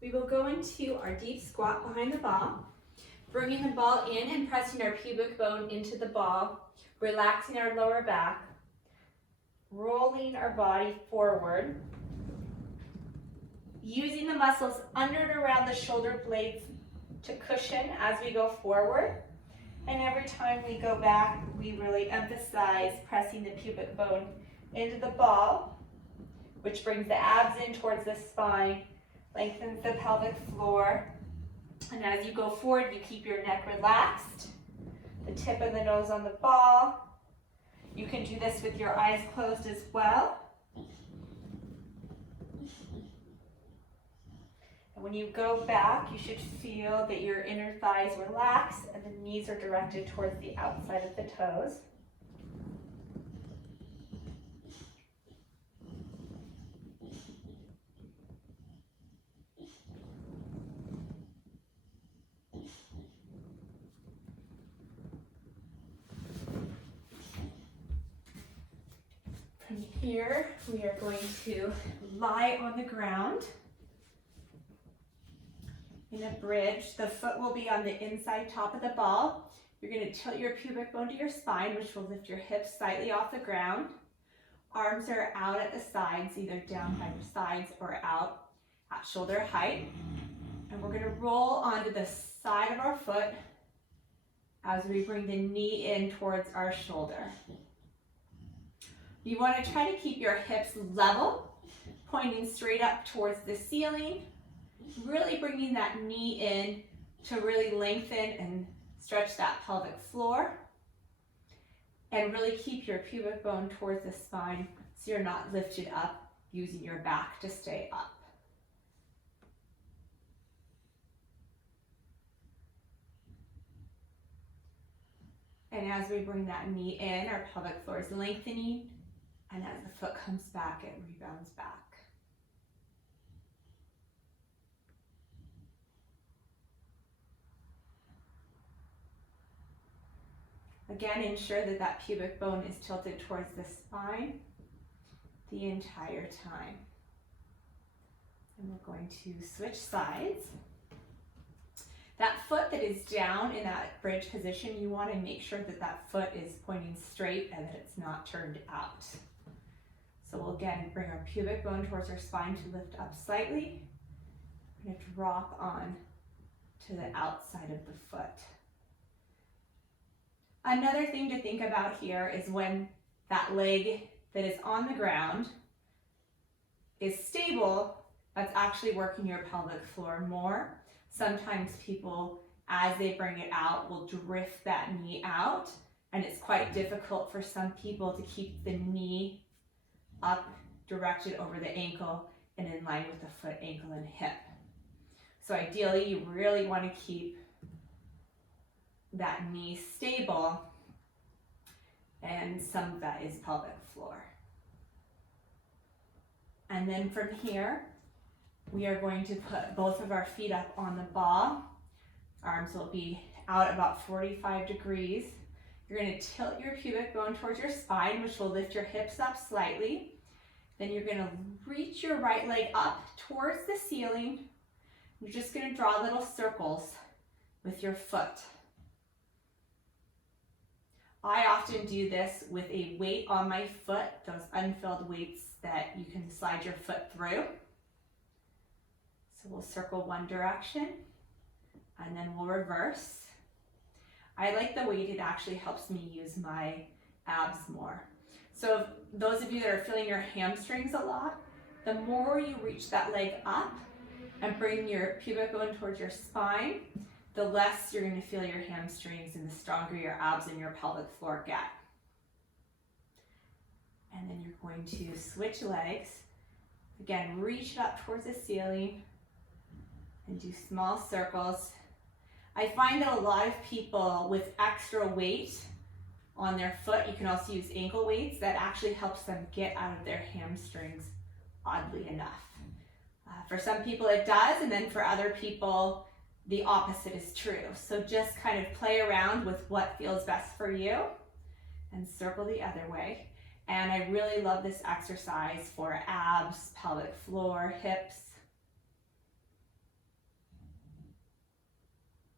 We will go into our deep squat behind the ball, bringing the ball in and pressing our pubic bone into the ball, relaxing our lower back, rolling our body forward, using the muscles under and around the shoulder blades to cushion as we go forward. And every time we go back, we really emphasize pressing the pubic bone into the ball, which brings the abs in towards the spine, lengthens the pelvic floor. And as you go forward, you keep your neck relaxed, the tip of the nose on the ball. You can do this with your eyes closed as well. And when you go back, you should feel that your inner thighs relax and the knees are directed towards the outside of the toes. From here, we are going to lie on the ground in a bridge. The foot will be on the inside top of the ball. You're going to tilt your pubic bone to your spine, which will lift your hips slightly off the ground. Arms are out at the sides, either down by your sides or out at shoulder height. And we're going to roll onto the side of our foot as we bring the knee in towards our shoulder. You want to try to keep your hips level, pointing straight up towards the ceiling, really bringing that knee in to really lengthen and stretch that pelvic floor. And really keep your pubic bone towards the spine so you're not lifted up, using your back to stay up. And as we bring that knee in, our pelvic floor is lengthening. And as the foot comes back, it rebounds back. Again, ensure that that pubic bone is tilted towards the spine the entire time. And we're going to switch sides. That foot that is down in that bridge position, you want to make sure that that foot is pointing straight and that it's not turned out. So we'll again bring our pubic bone towards our spine to lift up slightly. We're going to drop on to the outside of the foot. Another thing to think about here is when that leg that is on the ground is stable, that's actually working your pelvic floor more. Sometimes people, as they bring it out, will drift that knee out, and it's quite difficult for some people to keep the knee up, directed over the ankle, and in line with the foot, ankle, and hip. So ideally, you really want to keep that knee stable, and some of that is pelvic floor. And then from here, we are going to put both of our feet up on the ball. Arms will be out about 45 degrees. You're going to tilt your pubic bone towards your spine, which will lift your hips up slightly. Then you're going to reach your right leg up towards the ceiling. You're just going to draw little circles with your foot. I often do this with a weight on my foot, those unfilled weights that you can slide your foot through. So we'll circle one direction and then we'll reverse. I like the weight, it actually helps me use my abs more. So those of you that are feeling your hamstrings a lot, the more you reach that leg up and bring your pubic bone towards your spine, the less you're going to feel your hamstrings and the stronger your abs and your pelvic floor get. And then you're going to switch legs. Again, reach it up towards the ceiling and do small circles. I find that a lot of people with extra weight on their foot, you can also use ankle weights, that actually helps them get out of their hamstrings, oddly enough. For some people it does, and then for other people, the opposite is true. So just kind of play around with what feels best for you and circle the other way. And I really love this exercise for abs, pelvic floor, hips,